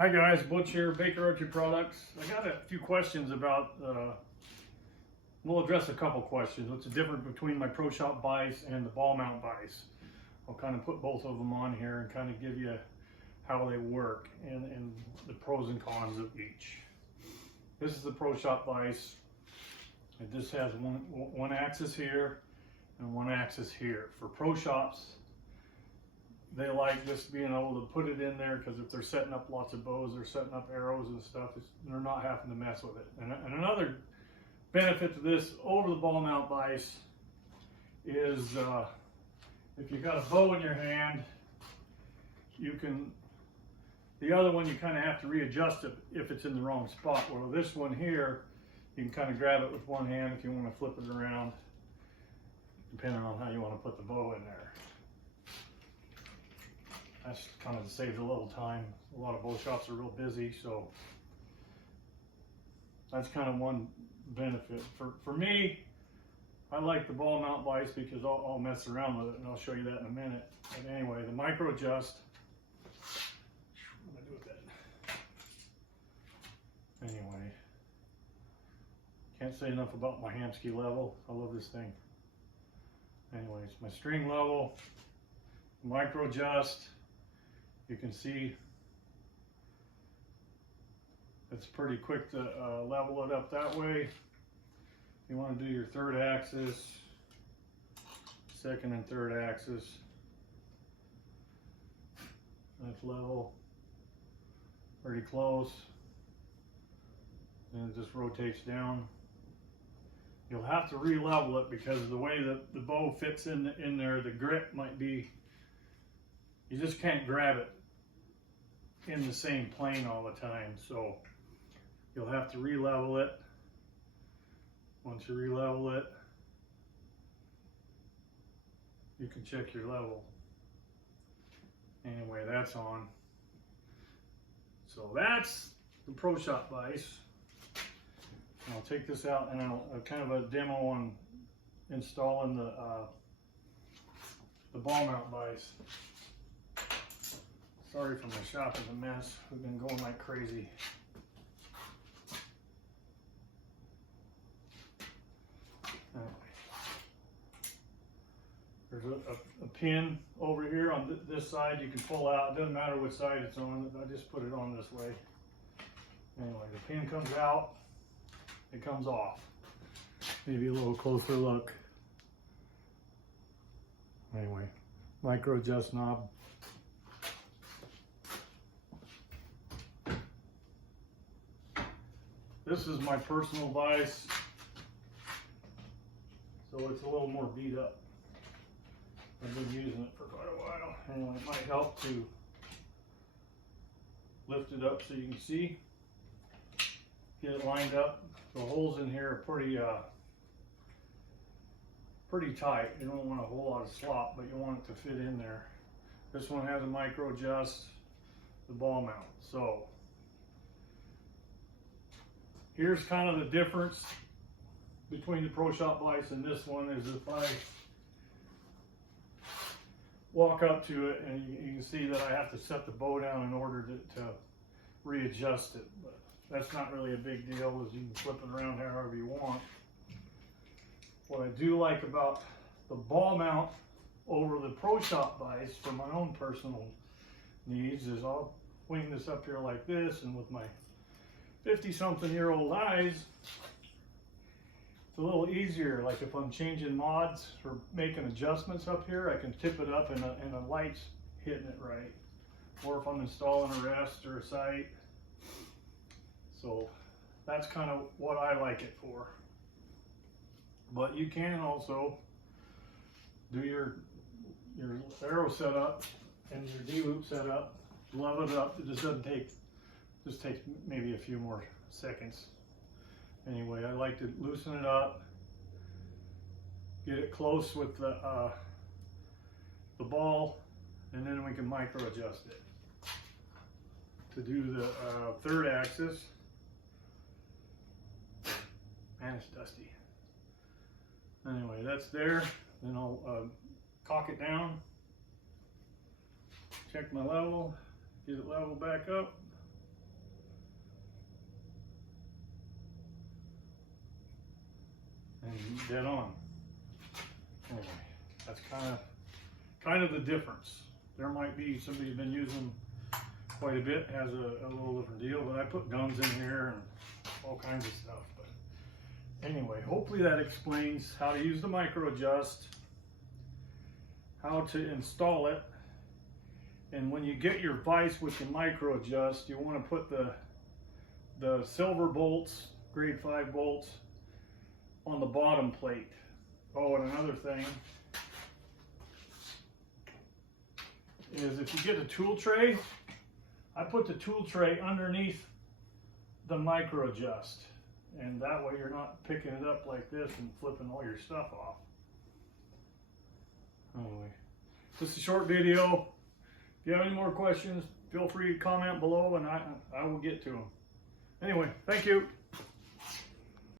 Hi guys, Butch here, Baker Archery Products. I got a few questions about, we'll address a couple questions. What's the difference between my Proshop vise and the ball mount vise? I'll kind of put both of them on here and kind of give you how they work and the pros and cons of each. This is the Proshop vise. It just has one axis here and one axis here. For Proshops, they like just being able to put it in there because if they're setting up lots of bows, they're setting up arrows and stuff, they're not having to mess with it. And another benefit to this over the ball mount vise is if you've got a bow in your hand, you can, the other one you kind of have to readjust it if it's in the wrong spot. Well, this one here, you can kind of grab it with one hand if you want to flip it around, depending on how you want to put the bow in there. That's kind of to save a little time. A lot of bow shops are real busy, so that's kind of one benefit. For me, I like the ball mount vise because I'll mess around with it, and I'll show you that in a minute. But anyway, the micro adjust. What am I doing with that? Anyway, can't say enough about my hamski level. I love this thing. Anyways, my string level, micro adjust. You can see it's pretty quick to level it up that way. You want to do your third axis, second and third axis. That's level, pretty close. And it just rotates down. You'll have to re-level it because of the way that the bow fits in there, the grip might be, you just can't grab it in the same plane all the time, so you'll have to re-level it. Once you re-level it, you can check your level. Anyway, that's on. So that's the Proshop vise. I'll take this out and I'll kind of a demo on installing the ball mount vise. Sorry for my shop is a mess. We've been going like crazy. Anyway. There's a pin over here on this side you can pull out. It doesn't matter which side it's on. I just put it on this way. Anyway, the pin comes out. It comes off. Maybe a little closer look. Anyway, micro adjust knob. This is my personal vise, so it's a little more beat up. I've been using it for quite a while. Anyway, it might help to lift it up so you can see. Get it lined up. The holes in here are pretty tight. You don't want a whole lot of slop, but you want it to fit in there. This one has a micro adjust, the ball mount. So here's kind of the difference between the Proshop vise and this one is if I walk up to it and you can see that I have to set the bow down in order to readjust it. But that's not really a big deal, as you can flip it around however you want. What I do like about the ball mount over the Proshop vise for my own personal needs is I'll wing this up here like this, and with my 50-something-year-old eyes, it's a little easier. Like if I'm changing mods or making adjustments up here, I can tip it up and the light's hitting it right. Or if I'm installing a rest or a sight. So that's kind of what I like it for. But you can also do your arrow setup and your D-loop setup, level it up. It just doesn't take, just takes maybe a few more seconds. Anyway, I like to loosen it up, get it close with the ball, and then we can micro adjust it. To do the third axis, man, it's dusty. Anyway, that's there. Then I'll cock it down, check my level, get it leveled back up, and dead on. Anyway, that's kind of the difference. There might be somebody's been using quite a bit, has a little different deal, but I put guns in here and all kinds of stuff. But anyway, hopefully that explains how to use the micro adjust, how to install it, and when you get your vise with the micro adjust, you want to put the silver bolts, grade 5 bolts, on the bottom plate. Oh, and another thing is if you get a tool tray, I put the tool tray underneath the micro adjust, and that way you're not picking it up like this and flipping all your stuff off. Anyway, just a short video. If you have any more questions, feel free to comment below and I will get to them. Anyway, thank you.